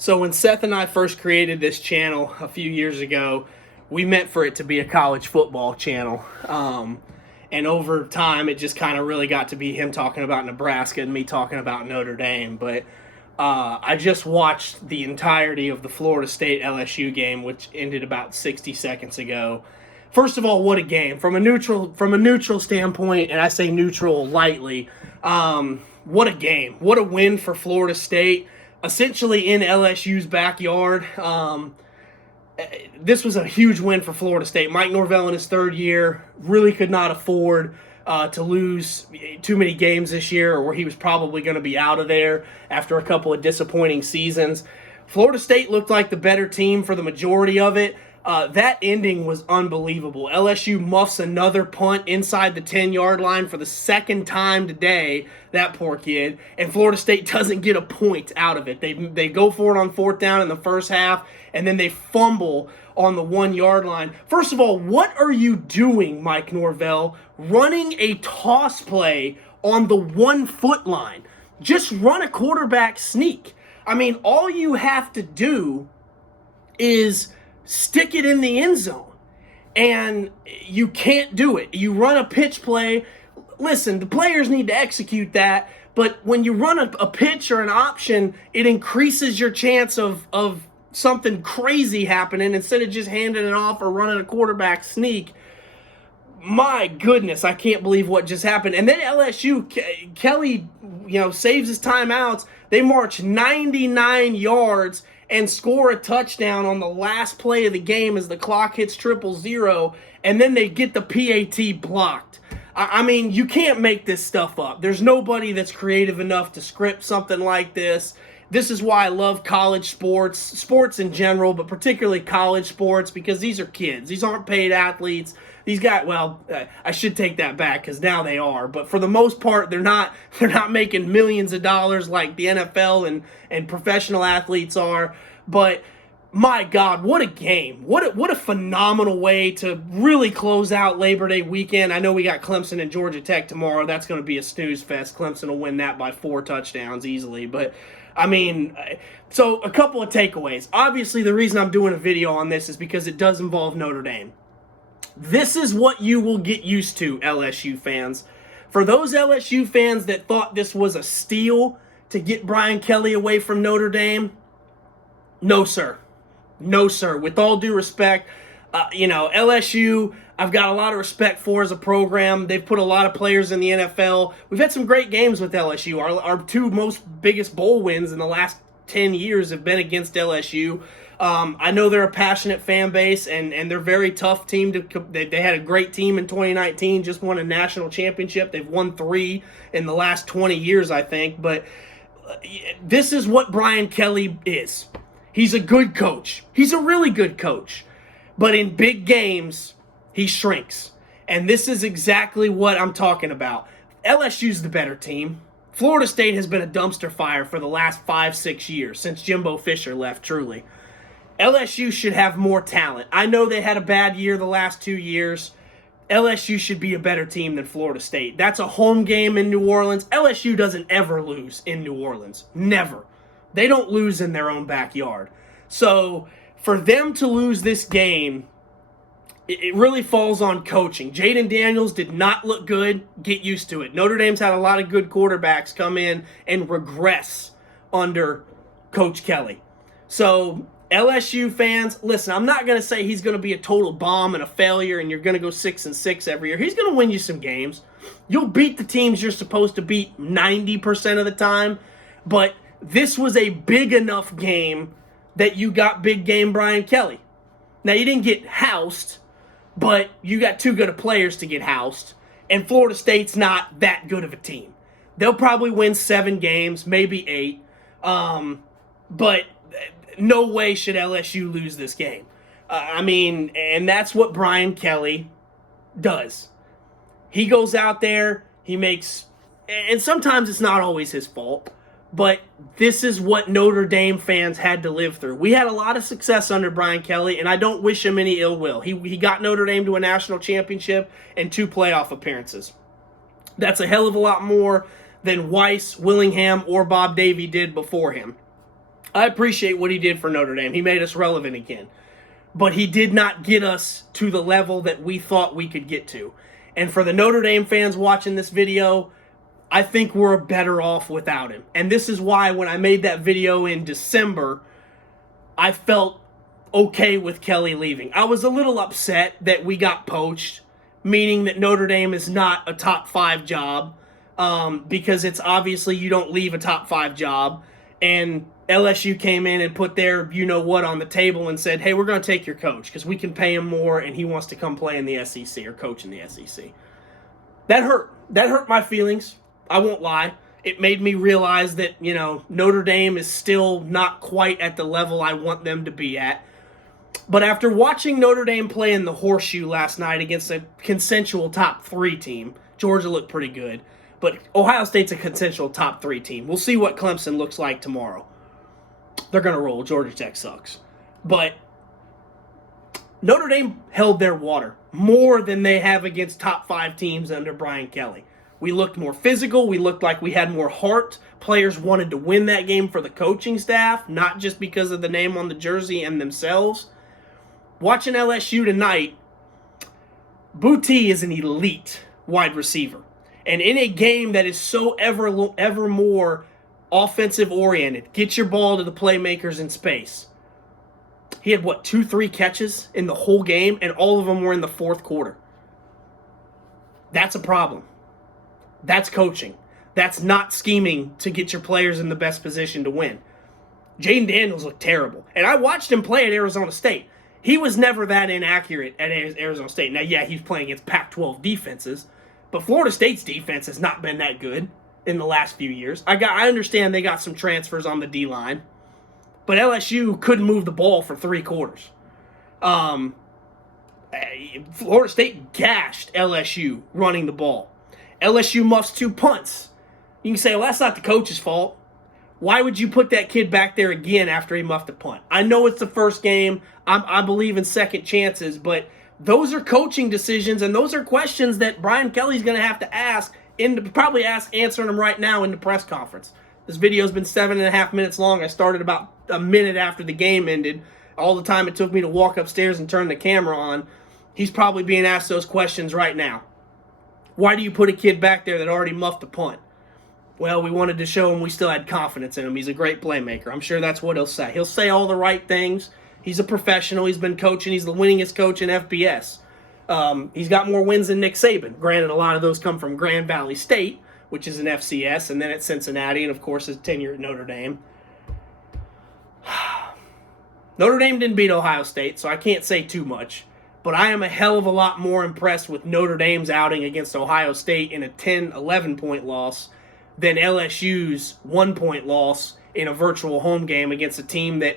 So when Seth and I first created this channel a few years ago, we meant for it to be a college football channel. And over time, it just kind of really got to be him talking about Nebraska and me talking about Notre Dame. But I just watched the entirety of the Florida State LSU game, which ended about 60 seconds ago. First of all, what a game. From a neutral standpoint, and I say neutral lightly, what a game. What a win for Florida State. Essentially in LSU's backyard. This was a huge win for Florida State. Mike Norvell in his third year really could not afford to lose too many games this year, or he was probably going to be out of there after a couple of disappointing seasons. Florida State looked like the better team for the majority of it. That ending was unbelievable. LSU muffs another punt inside the 10-yard line for the second time today, that poor kid, and Florida State doesn't get a point out of it. They go for it on fourth down in the first half, and then they fumble on the 1-yard line. First of all, what are you doing, Mike Norvell, running a toss play on the 1-foot line? Just run a quarterback sneak. I mean, all you have to do is stick it in the end zone, and you can't do it. You run a pitch play. Listen, the players need to execute that, but when you run a pitch or an option, it increases your chance of something crazy happening instead of just handing it off or running a quarterback sneak. My goodness, I can't believe what just happened. And then LSU, Kelly, saves his timeouts. They march 99 yards and score a touchdown on the last play of the game as the clock hits 000, and then they get the PAT blocked. I mean, you can't make this stuff up. There's nobody that's creative enough to script something like this. This is why I love college sports in general, but particularly college sports, because these are kids. These aren't paid athletes. These guys, I should take that back because now they are. But for the most part, they're not making millions of dollars like the NFL and professional athletes are. But my God, what a game. What a phenomenal way to really close out Labor Day weekend. I know we got Clemson and Georgia Tech tomorrow. That's going to be a snooze fest. Clemson will win that by 4 touchdowns easily. But, I mean, so a couple of takeaways. Obviously, the reason I'm doing a video on this is because it does involve Notre Dame. This is what you will get used to, LSU fans. For those LSU fans that thought this was a steal to get Brian Kelly away from Notre Dame, no, sir. No, sir. With all due respect, LSU, I've got a lot of respect for as a program. They've put a lot of players in the NFL. We've had some great games with LSU. Our two most biggest bowl wins in the last 10 years have been against LSU. I know they're a passionate fan base, and they're a very tough team. They had a great team in 2019, just won a national championship. They've won 3 in the last 20 years, I think. But this is what Brian Kelly is. He's a good coach. He's a really good coach. But in big games, he shrinks. And this is exactly what I'm talking about. LSU's the better team. Florida State has been a dumpster fire for the last 5-6 years, since Jimbo Fisher left, truly. LSU should have more talent. I know they had a bad year the last 2 years. LSU should be a better team than Florida State. That's a home game in New Orleans. LSU doesn't ever lose in New Orleans. Never. They don't lose in their own backyard. So for them to lose this game, it really falls on coaching. Jaden Daniels did not look good. Get used to it. Notre Dame's had a lot of good quarterbacks come in and regress under Coach Kelly. So LSU fans, listen, I'm not going to say he's going to be a total bomb and a failure and you're going to go 6-6 every year. He's going to win you some games. You'll beat the teams you're supposed to beat 90% of the time, but this was a big enough game that you got big game Brian Kelly. Now, you didn't get housed, but you got too good of players to get housed, and Florida State's not that good of a team. They'll probably win 7 games, maybe 8, but no way should LSU lose this game. And that's what Brian Kelly does. He goes out there, he makes, and sometimes it's not always his fault, but this is what Notre Dame fans had to live through. We had a lot of success under Brian Kelly, and I don't wish him any ill will. He got Notre Dame to a national championship and 2 playoff appearances. That's a hell of a lot more than Weiss, Willingham, or Bob Davie did before him. I appreciate what he did for Notre Dame. He made us relevant again. But he did not get us to the level that we thought we could get to. And for the Notre Dame fans watching this video, I think we're better off without him. And this is why when I made that video in December, I felt okay with Kelly leaving. I was a little upset that we got poached, meaning that Notre Dame is not a top 5 job, because it's obviously you don't leave a top 5 job. And LSU came in and put their you-know-what on the table and said, hey, we're going to take your coach because we can pay him more and he wants to come play in the SEC or coach in the SEC. That hurt. That hurt my feelings. I won't lie. It made me realize that, Notre Dame is still not quite at the level I want them to be at. But after watching Notre Dame play in the horseshoe last night against a consensual top 3 team, Georgia looked pretty good, but Ohio State's a consensual top 3 team. We'll see what Clemson looks like tomorrow. They're going to roll. Georgia Tech sucks. But Notre Dame held their water more than they have against top 5 teams under Brian Kelly. We looked more physical. We looked like we had more heart. Players wanted to win that game for the coaching staff, not just because of the name on the jersey and themselves. Watching LSU tonight, Boutte is an elite wide receiver. And in a game that is so ever more offensive-oriented, get your ball to the playmakers in space. He had, 2-3 catches in the whole game, and all of them were in the fourth quarter. That's a problem. That's coaching. That's not scheming to get your players in the best position to win. Jaden Daniels looked terrible. And I watched him play at Arizona State. He was never that inaccurate at Arizona State. Now, yeah, he's playing against Pac-12 defenses, but Florida State's defense has not been that good in the last few years. I understand they got some transfers on the D-line, but LSU couldn't move the ball for 3 quarters. Florida State gashed LSU running the ball. LSU muffs 2 punts. You can say, well, that's not the coach's fault. Why would you put that kid back there again after he muffed a punt? I know it's the first game. I believe in second chances, but those are coaching decisions, and those are questions that Brian Kelly's going to have to ask, answering them right now in the press conference. This video's been 7.5 minutes long. I started about a minute after the game ended. All the time it took me to walk upstairs and turn the camera on. He's probably being asked those questions right now. Why do you put a kid back there that already muffed a punt? Well, we wanted to show him we still had confidence in him. He's a great playmaker. I'm sure that's what he'll say. He'll say all the right things. He's a professional. He's been coaching. He's the winningest coach in FBS. He's got more wins than Nick Saban. Granted, a lot of those come from Grand Valley State, which is an FCS, and then at Cincinnati, and of course his tenure at Notre Dame. Notre Dame didn't beat Ohio State, so I can't say too much. But I am a hell of a lot more impressed with Notre Dame's outing against Ohio State in a 10, 11-point loss than LSU's 1-point loss in a virtual home game against a team that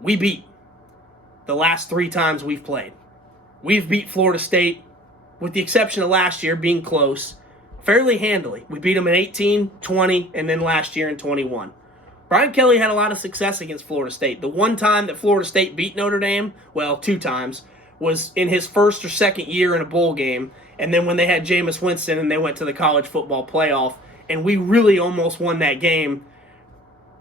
we beat the last 3 times we've played. We've beat Florida State, with the exception of last year being close, fairly handily. We beat them in 18, 20, and then last year in 21. Brian Kelly had a lot of success against Florida State. The one time that Florida State beat Notre Dame, 2 times, was in his first or second year in a bowl game, and then when they had Jameis Winston and they went to the college football playoff, and we really almost won that game.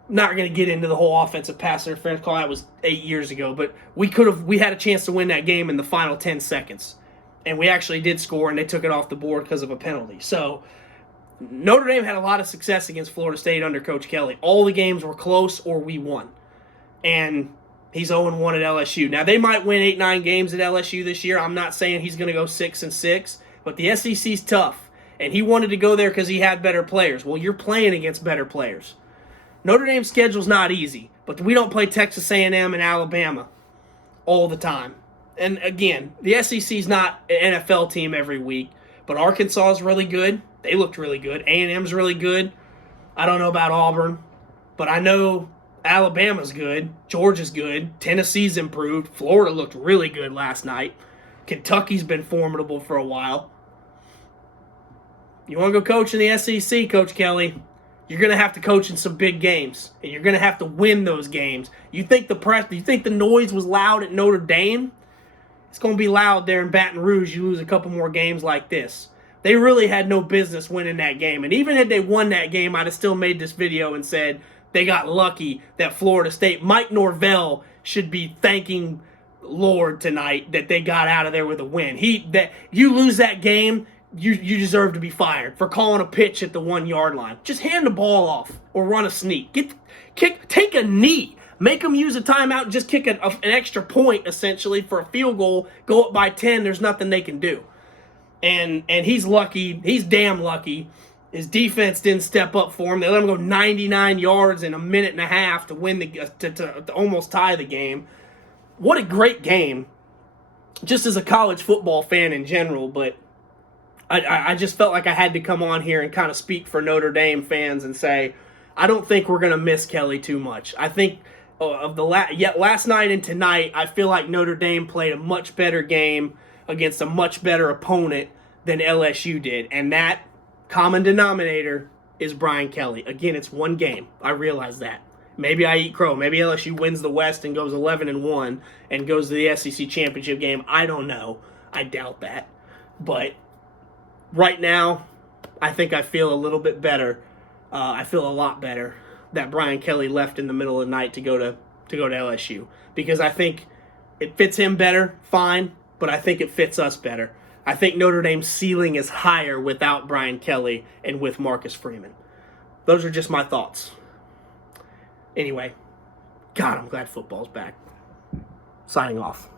Not going to get into the whole offensive pass interference call. That was 8 years ago, but we had a chance to win that game in the final 10 seconds, and we actually did score, and they took it off the board because of a penalty. So Notre Dame had a lot of success against Florida State under Coach Kelly. All the games were close or we won, and he's 0-1 at LSU. Now, they might win 8-9 games at LSU this year. I'm not saying he's going to go 6-6, but the SEC's tough. And he wanted to go there because he had better players. Well, you're playing against better players. Notre Dame's schedule's not easy, but we don't play Texas A&M and Alabama all the time. And again, the SEC's not an NFL team every week, but Arkansas is really good. They looked really good. A&M's really good. I don't know about Auburn, but I know Alabama's good. Georgia's good. Tennessee's improved. Florida looked really good last night. Kentucky's been formidable for a while. You want to go coach in the SEC, Coach Kelly, you're going to have to coach in some big games, and you're going to have to win those games. You think the noise was loud at Notre Dame? It's going to be loud there in Baton Rouge. You lose a couple more games like this. They really had no business winning that game, and even had they won that game, I'd have still made this video and said they got lucky that Florida State, Mike Norvell should be thanking Lord tonight that they got out of there with a win. That you lose that game, you deserve to be fired for calling a pitch at the 1 yard line. Just hand the ball off or run a sneak. Take a knee. Make them use a timeout and just kick an extra point, essentially, for a field goal. Go up by 10. There's nothing they can do. And he's lucky. He's damn lucky. His defense didn't step up for him. They let him go 99 yards in a minute and a half to win to almost tie the game. What a great game, just as a college football fan in general. But I just felt like I had to come on here and kind of speak for Notre Dame fans and say, I don't think we're going to miss Kelly too much. I think last night and tonight, I feel like Notre Dame played a much better game against a much better opponent than LSU did. And that common denominator is Brian Kelly. Again, it's one game. I realize that. Maybe I eat crow. Maybe LSU wins the West and goes 11-1 and goes to the SEC championship game. I don't know. I doubt that. But right now, I think I feel a little bit better. I feel a lot better that Brian Kelly left in the middle of the night to go to LSU, because I think it fits him better, fine, but I think it fits us better. I think Notre Dame's ceiling is higher without Brian Kelly and with Marcus Freeman. Those are just my thoughts. Anyway, God, I'm glad football's back. Signing off.